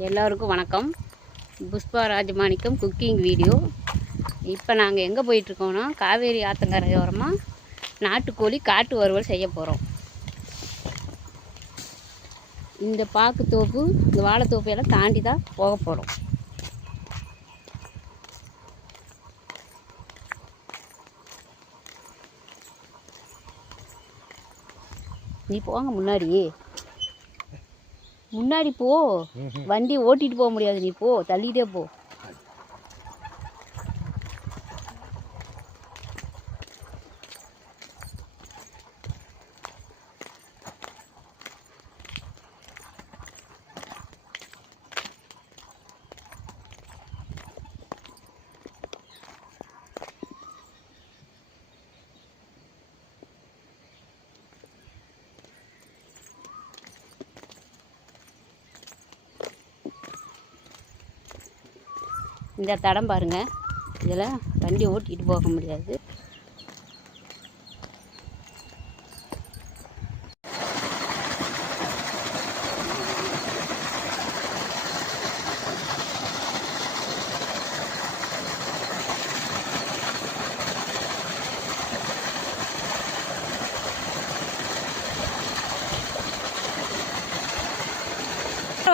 எல்லோருக்கும் வணக்கம். Pushpa Rajamanickam cooking video. இப்போ நாங்கள் எங்கே போயிட்டுருக்கோம்னா காவேரி ஆற்றங்கரையோரமாக நாட்டுக்கோழி காட்டு வறுவல் செய்ய போகிறோம். இந்த பாக்கு தோப்பு, இந்த வாழைத்தோப்பு எல்லாம் தாண்டி தான் போக போகிறோம். நீ போங்க முன்னாடி போ. வண்டி ஓட்டிட்டு போக முடியாது, நீ போ, தள்ளிட்டே போ. இந்த தடம் பாருங்கள், இதில் வண்டி ஓட்டிகிட்டு போக முடியாது.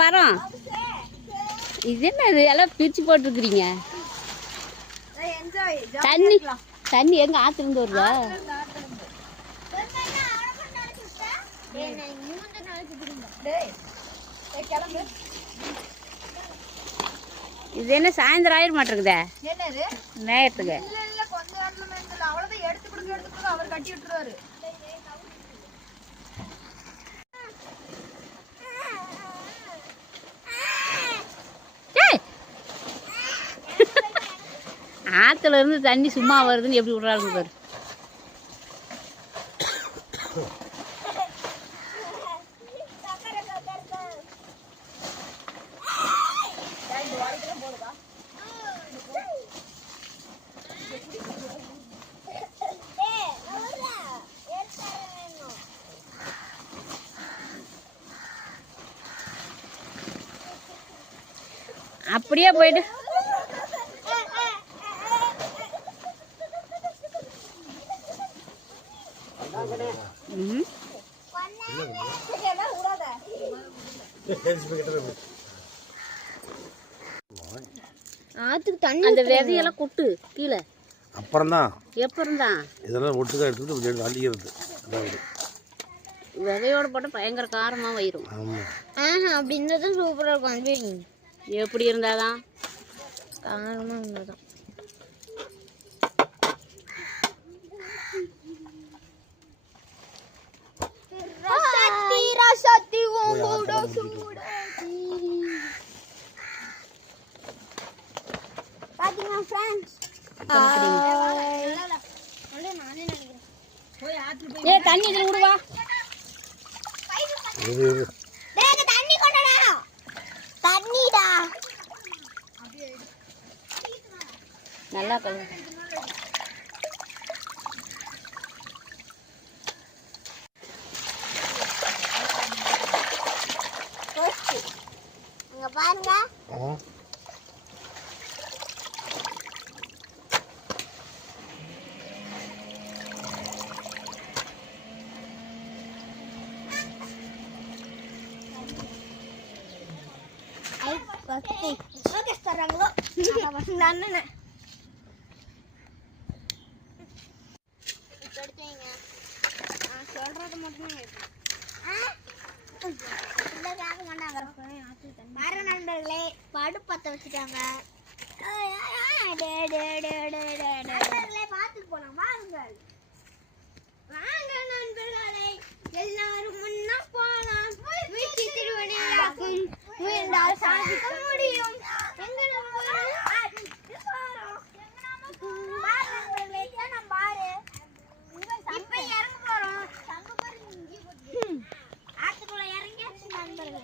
வரோம். இது என்ன, இது எல்லாம் பிரிச்சு போட்டுருக்குறீங்க? தண்ணி எங்க ஆத்துலேருந்து வருதா? இது என்ன சாயந்தரம் ஆயிர மாட்டிருக்குதே நேரத்துக்கு? அவர் கட்டி விட்டுருவாரு. ஆற்றுல இருந்து தண்ணி சும்மா வருதுன்னு எப்படி விட்றாங்க பாரு. அப்படியே போயிட்டு ஆத்துக்கு தண்ணி, அந்த விதையெல்லாம் கொட்டு கீழே. அப்புறம்தான் எப்பறந்தான் இதெல்லாம் ஒட்டுக்கா எடுத்துட்டு அள்ளிக்கிறது. விதையோட போட்டு பயங்கர காரமாக வயிறும். அப்படின்றது சூப்பராக இருக்கும். எப்படி இருந்தாதான் காரமாக இருந்ததுதான். தண்ணி இதில் விடுவா. நல்லா கழுவு. பாருங்க, சொல்றது மட்டும் நண்பர்களே, படு பத்த வச்சுட்டாங்க. பார்த்துட்டு போலாம் வாருங்கள். வாங்க நண்பர்களே, எல்லாரும் முன்னா போலாம். வீட்டு திருவனையாக்கும் முயன்றால் சாதிக்க முடியும். இப்ப இறங்க போறோம். ஆத்துக்குள்ள இறங்கி நண்பர்களே,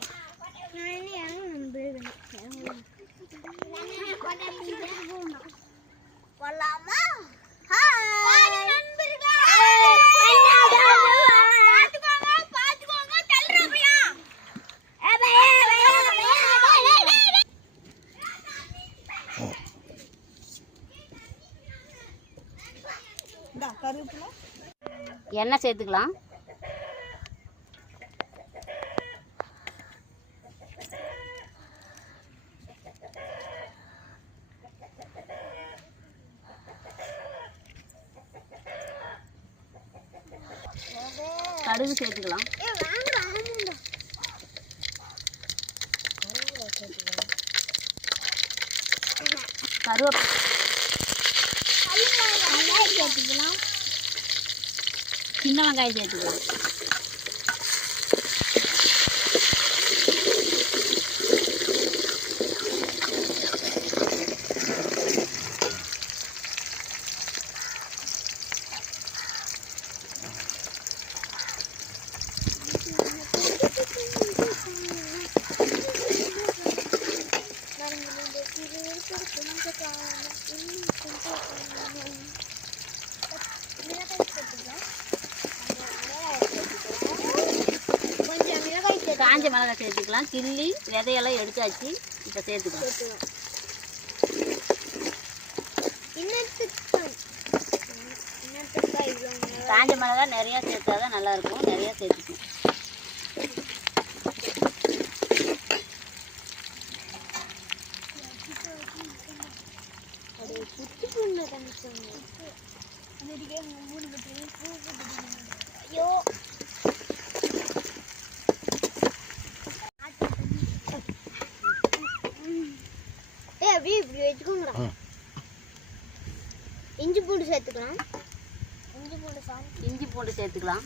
போலாமா? பாத்துக்கோங்க, தள்ளுறப்பையா எண்ணெய் சேர்த்துக்கலாம். கடுகு சேர்த்துக்கலாம். கருவேப்பிலை சேர்த்துக்கலாம். சின்ன வெங்காயம் சேர்த்துக்கலாம். காஞ்ச மிளகாய் சேர்த்துக்கலாம். கிள்ளி விதையெல்லாம் எடுத்தாச்சு. இப்போ சேர்த்துக்கலாம். காஞ்ச மிளகாய் நிறையா சேர்த்தா தான் நல்லாயிருக்கும். நிறையா சேர்த்துக்கணும். ஐயோ அப்படியே இப்படி வச்சுக்கோங்கடா. இஞ்சி பூண்டு சேர்த்துக்கலாம். இஞ்சி பூண்டு சேர்த்துக்கலாம்.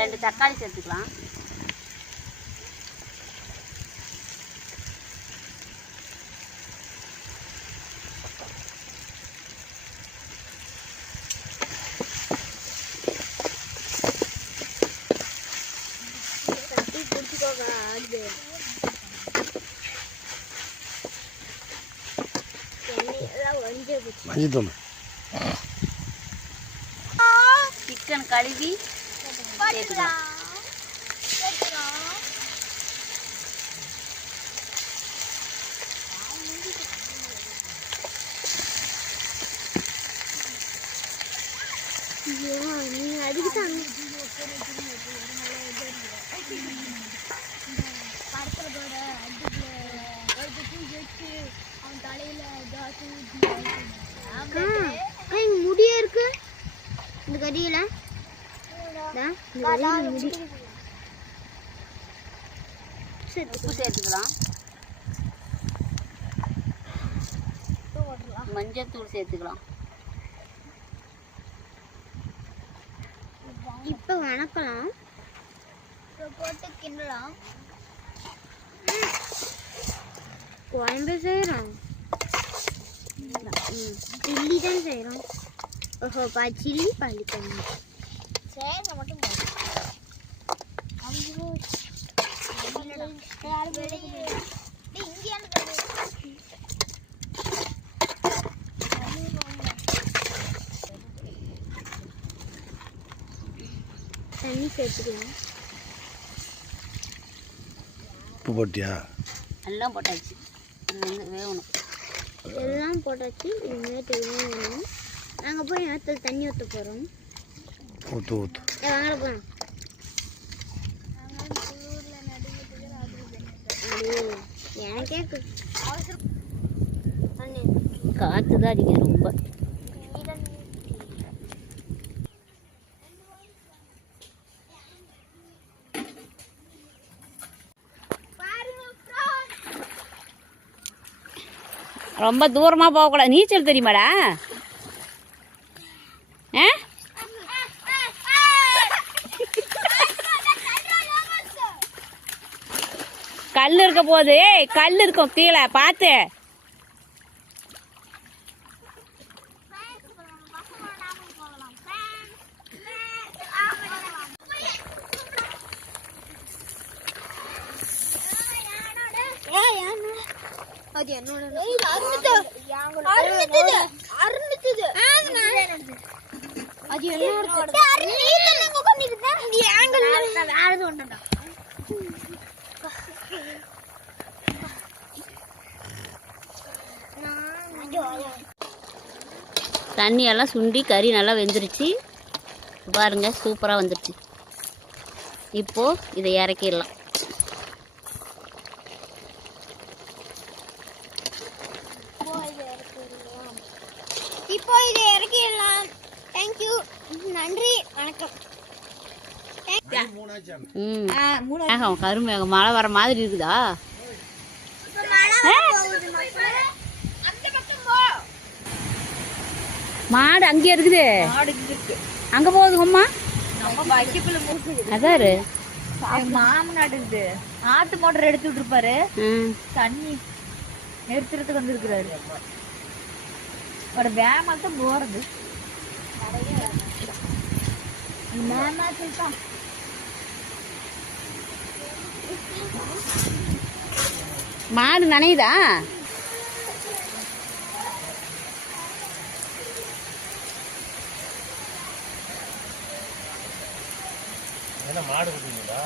ரெண்டு தக்காளி சேர்த்துக்கலாம். மஞ்சத்தூள். சிக்கன் கழுவி சேர்த்துக்கலாம். நீங்க அதுக்குதான் முடியே இருக்கு இந்த கறியில. உப்பு சேர்த்துக்கலாம். மஞ்சத்தூள் சேர்த்துக்கலாம். இப்ப வணக்கலாம். போட்டு கிண்டலாம். குழம்பு செய்யறோம். சில்லி தான் செய்யறோம். ஓஹோ சில்லி பாலிக்கணும். சேர்ந்த மட்டும் தண்ணி சேர்த்துக்கலாம். உப்பு போட்டியா? எல்லாம் போட்டாச்சு. வேகணும். எல்லாம் போட்டாச்சு. இது நேற்று வேணும். நாங்கள் போய் நேரத்தில் தண்ணி ஊற்ற போகிறோம். ஊற்று ஊற்று. வாங்க போகிறோம். எனக்கே காற்று தான் அடிக்க ரொம்ப. ரொம்ப தூரமாக போகக்கூடாது. நீச்சல் தெரியுமாடா? ஆ கல் இருக்க போகுது. ஏய் கல் இருக்கும் கீழே பார்த்து. அது என்னோட தண்ணியெல்லாம் சுண்டி கறி நல்லா வெந்துருச்சு பாருங்க, சூப்பராக வந்துருச்சு. இப்போது இதை இறக்கிடலாம். இப்போ இதை இறக்கிடலாம். தேங்க்யூ, நன்றி, வணக்கம். மேகம், கருமேகம், மழை வர மாதிரி இருக்குதா? மாடு அங்கே இருக்குது, அங்க போகுதுங்கம்மா. அதாரு மாமனாடு இருக்குது. ஆட்டு மோட்டர் எடுத்துட்டு இருப்பாரு, தண்ணி நிறுத்துறதுக்கு வந்துருக்குறாரு. ஒரு வேமாத்தான் போறது. மாடு நனையுதா? மாடு குட்டிங்களா?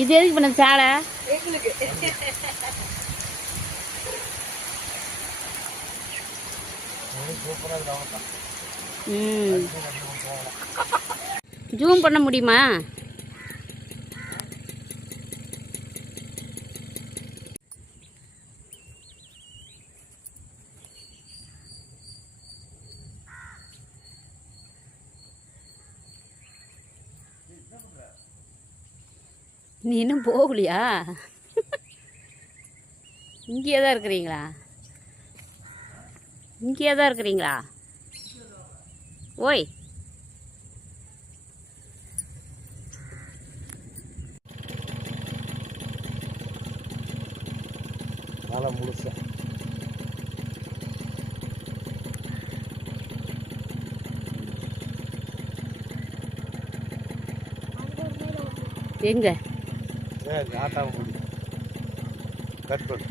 இது எதுக்கு பண்ண சாலை? ஜூம் பண்ண முடியுமா? நீ இன்னும் போகலையா? இங்கேயே தான் இருக்கிறீங்களா? இங்கேயே தான் இருக்கிறீங்களா? ஓய், மழை முழுசா எங்க ஆட்டாவை கட் பண்ணு.